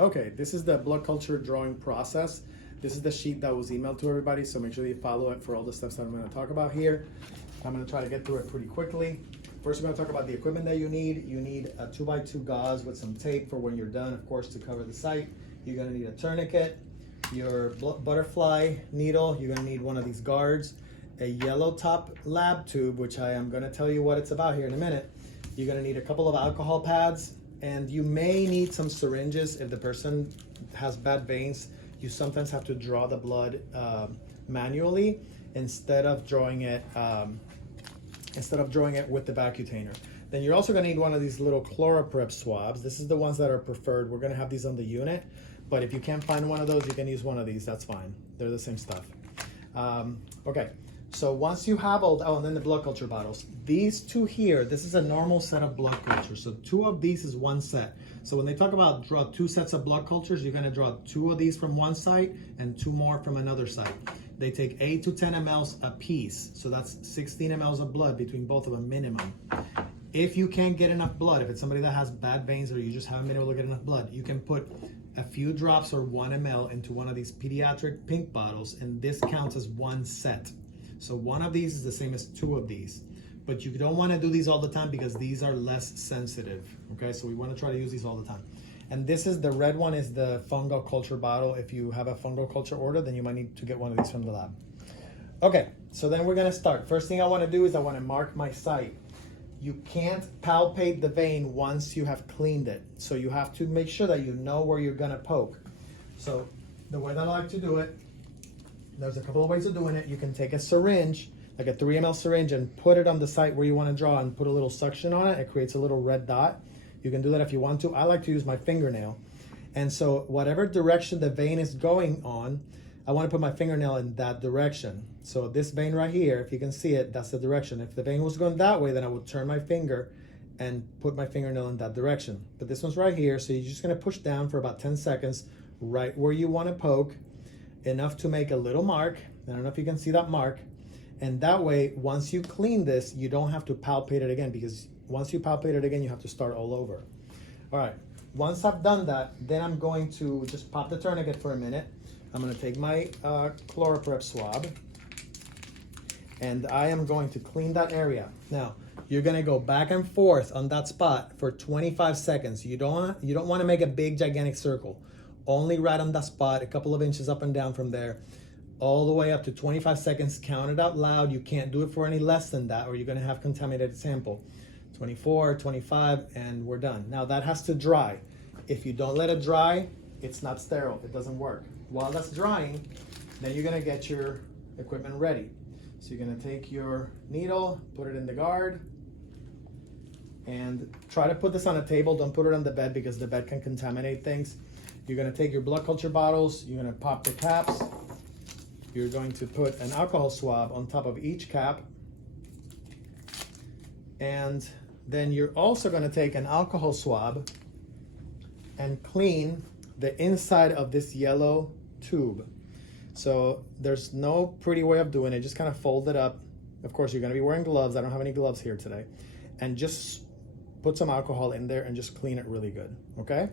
Okay, this is the blood culture drawing process. This is the sheet that was emailed to everybody, so make sure that you follow it for all the steps that I'm going to talk about here. I'm going to try to get through it pretty quickly. First, we're going to talk about the equipment that you need. You need a 2x2 gauze with some tape for when you're done, of course, to cover the site. You're going to need a tourniquet, your butterfly needle. You're going to need one of these guards, a yellow top lab tube, which I am going to tell you what it's about here in a minute. You're going to need a couple of alcohol pads, and you may need some syringes if the person has bad veins. You sometimes have to draw the blood manually instead of drawing it with the Vacutainer. Then you're also going to need one of these little ChloraPrep swabs. This is the ones that are preferred. We're going to have these on the unit, but if you can't find one of those, you can use one of these. That's fine. They're the same stuff. Okay. So once you have and then the blood culture bottles. These two here, this is a normal set of blood cultures. So 2 of these is 1 set. So when they talk about draw 2 sets of blood cultures, you're gonna draw 2 of these from one site and 2 more from another site. They take 8 to 10 mLs a piece. So that's 16 mLs of blood between both of them minimum. If you can't get enough blood, if it's somebody that has bad veins or you just haven't been able to get enough blood, you can put a few drops or 1 ml into one of these pediatric pink bottles, and this counts as 1 set. So 1 of these is the same as 2 of these, but you don't want to do these all the time because these are less sensitive. Okay, so we want to try to use these all the time. And this is the red one, is the fungal culture bottle. If you have a fungal culture order, then you might need to get one of these from the lab. Okay, so then we're going to start. First thing I want to do is I want to mark my site. You can't palpate the vein once you have cleaned it. So you have to make sure that you know where you're going to poke. So the way that I like to do it, there's a couple of ways of doing it. You can take a syringe, like a 3 ml syringe, and put it on the site where you want to draw and put a little suction on it. It creates a little red dot. You can do that if you want to. I like to use my fingernail. And so whatever direction the vein is going on, I want to put my fingernail in that direction. So this vein right here, if you can see it, that's the direction. If the vein was going that way, then I would turn my finger and put my fingernail in that direction. But this one's right here, so you're just going to push down for about 10 seconds right where you want to poke, enough to make a little mark. I don't know if you can see that mark. And that way, once you clean this, you don't have to palpate it again, because once you palpate it again, you have to start all over. All right, once I've done that, then I'm going to just pop the tourniquet for a minute. I'm gonna take my ChloraPrep swab, and I am going to clean that area. Now, you're gonna go back and forth on that spot for 25 seconds. You don't wanna make a big, gigantic circle. Only right on that spot, a couple of inches up and down from there, all the way up to 25 seconds. Count it out loud. You can't do it for any less than that, or you're gonna have contaminated sample. 24, 25, and we're done. Now that has to dry. If you don't let it dry, it's not sterile, it doesn't work. While that's drying, then you're gonna get your equipment ready. So you're gonna take your needle, put it in the guard, and try to put this on a table. Don't put it on the bed because the bed can contaminate things. You're gonna take your blood culture bottles, you're gonna pop the caps, you're going to put an alcohol swab on top of each cap, and then you're also gonna take an alcohol swab and clean the inside of this yellow tube. So there's no pretty way of doing it, just kind of fold it up. Of course, you're gonna be wearing gloves. I don't have any gloves here today. And just put some alcohol in there and just clean it really good, okay?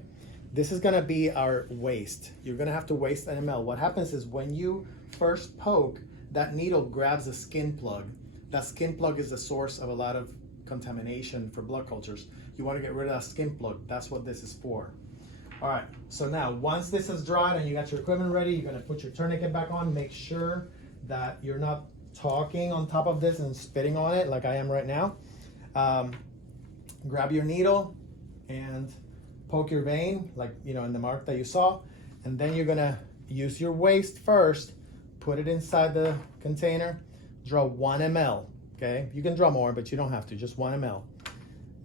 This is gonna be our waste. You're gonna have to waste an ml. What happens is when you first poke, that needle grabs a skin plug. That skin plug is the source of a lot of contamination for blood cultures. You wanna get rid of that skin plug. That's what this is for. All right, so now once this is dried and you got your equipment ready, you're gonna put your tourniquet back on. Make sure that you're not talking on top of this and spitting on it like I am right now. Grab your needle and poke your vein, like in the mark that you saw, and then you're gonna use your waste first, put it inside the container, draw 1 ml, okay? You can draw more, but you don't have to, just 1 ml.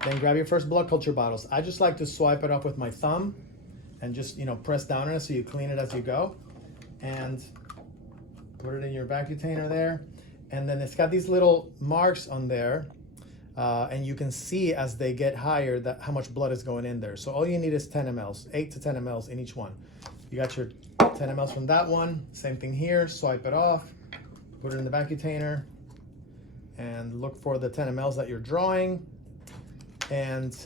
Then grab your first blood culture bottles. I just like to swipe it up with my thumb and just press down on it so you clean it as you go, and put it in your Vacutainer there. And then it's got these little marks on there, and you can see as they get higher that how much blood is going in there. So all you need is 10 mLs, 8 to 10 mLs in each one. You got your 10 mLs from that one. Same thing here, swipe it off, put it in the Vacutainer, and look for the 10 mLs that you're drawing, and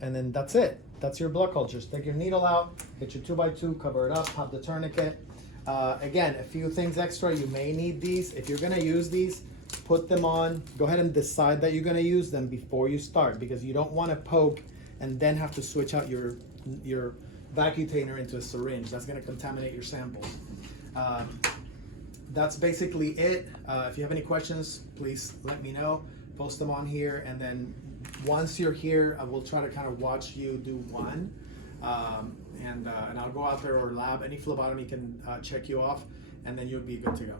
then that's it. that's your blood cultures. Take your needle out, get your 2x2, cover it up, pop the tourniquet. Again, a few things extra, you may need these. If you're gonna use these, put them on, go ahead and decide that you're gonna use them before you start, because you don't wanna poke and then have to switch out your vacutainer into a syringe. That's gonna contaminate your samples. That's basically it. If you have any questions, please let me know. Post them on here, and then once you're here, I will try to kind of watch you do one. And I'll go out there or lab any phlebotomy can check you off, and then you'll be good to go.